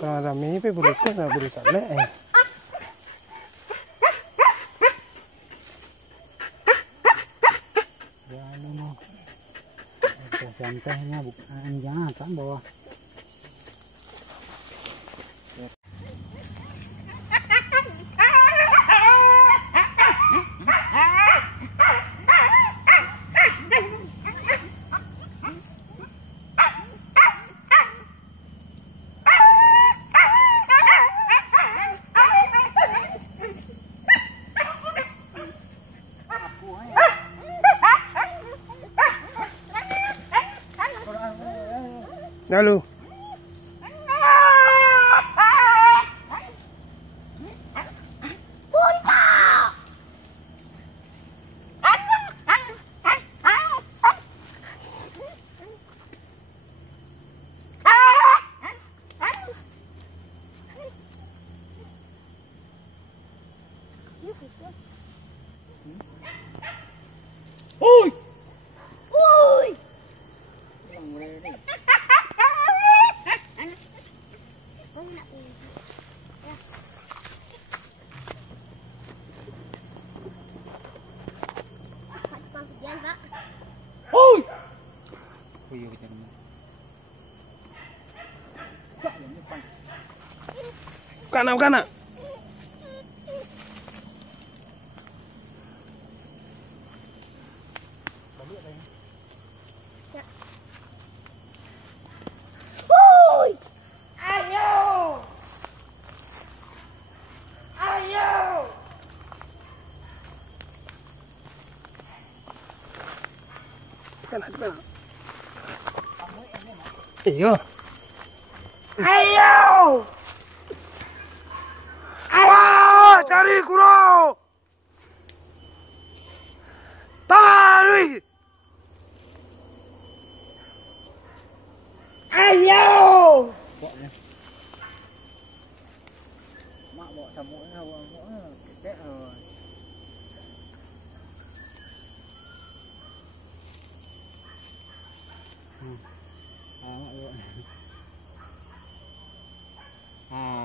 Rami pe boleh kau nak boleh tak leh. Jangan santainya bukan jangan kan bawah. Lalu. Ui. Ui. Bukan nak. Bukan. Iyo. Ayo. Wah, cari kuro. Tarik. Ayo. Mak bawa sabuknya bawa kecek rồi.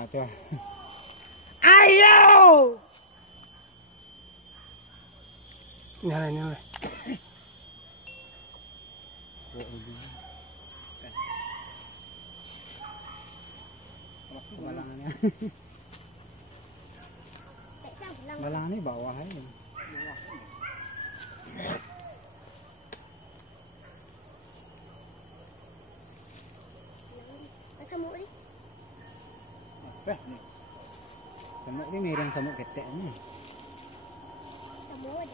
Coba. Ayo. Nyala. Balangannya. Balangan ini bawah aja. Samuk ni mirang samuk ketek ni. Samuk.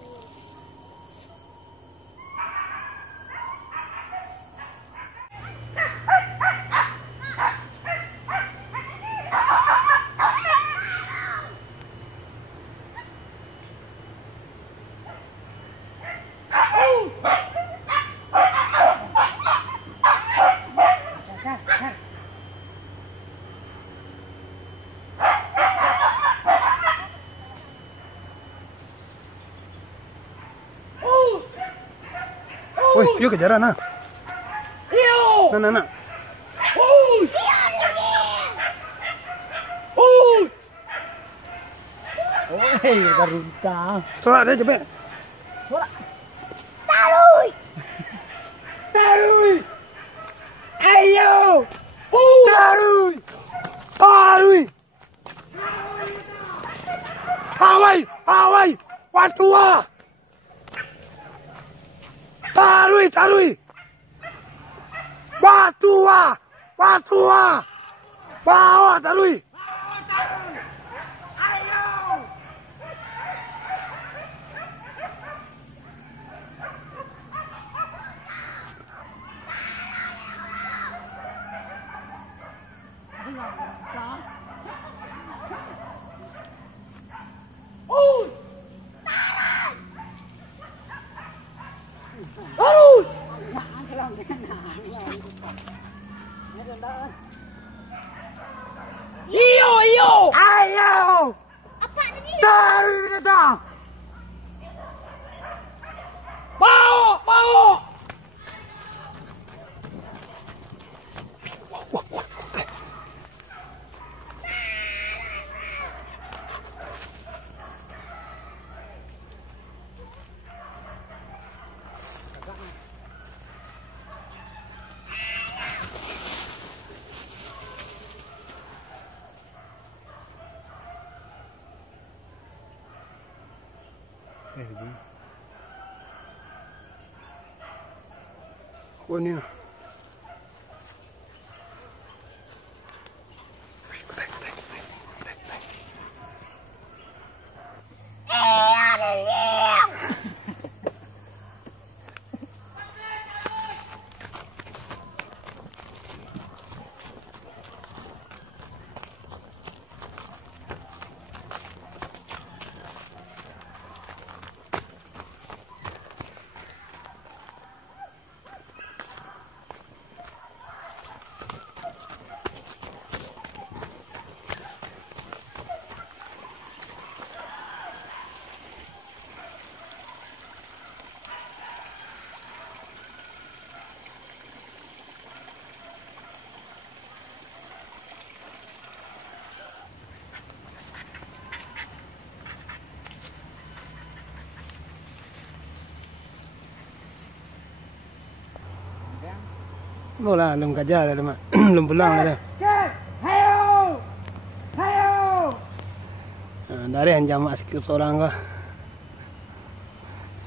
Woi, yuk kejaran nah. Nah. Oi, garuda. Sorak dia cepet. Taruy. Ayo. Taruy. Hawai. Watua. Taruy. Watua. Bawa taruy. Pergi. Oh ni. Bola belum kerja dah mak. Belum pulang dah. Hayo! Hayo! Dari anjam sikit seorang kah.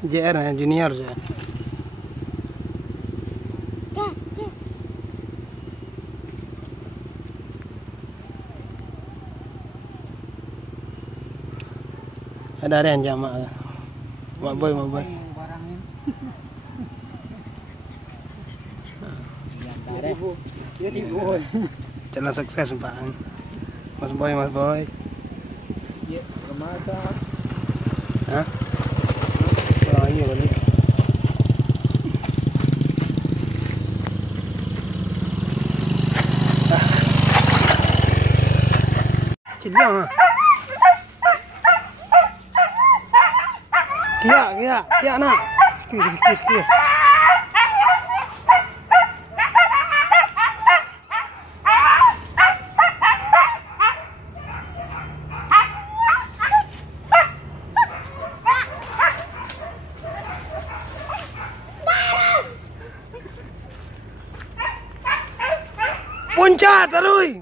JR junior je. Dari anjam mak boy. Barang ni. Dia timbul. Jalan sukses bang. Mas boy. Ya, kemana? Hah? Oh iya balik. Cilang ah. Kia nak. Sikit. Punca terus.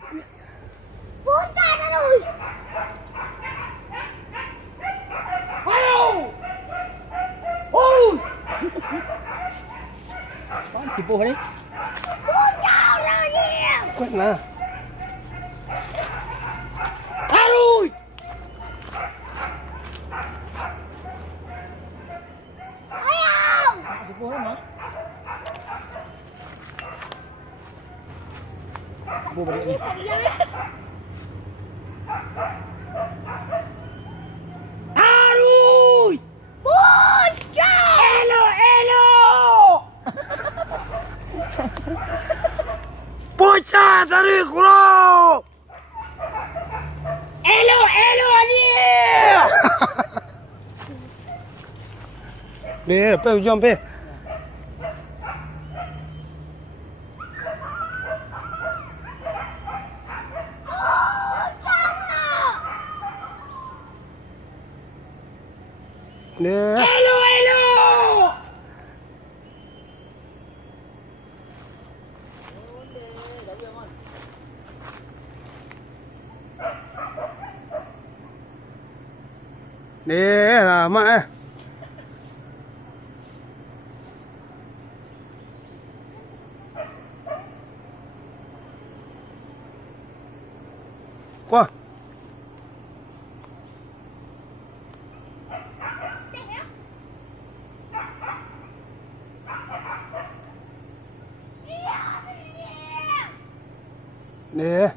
Hayo! Oh! Apaan cipuh ni? Kuat lah. Haruy! Cipuh ni mah. Cipuh balik ni. Haruy! Elo! Punca tarik kurang. Elo ni! Be, jom be. Deh. Elo! Deh, lama eh. Wah. Deh.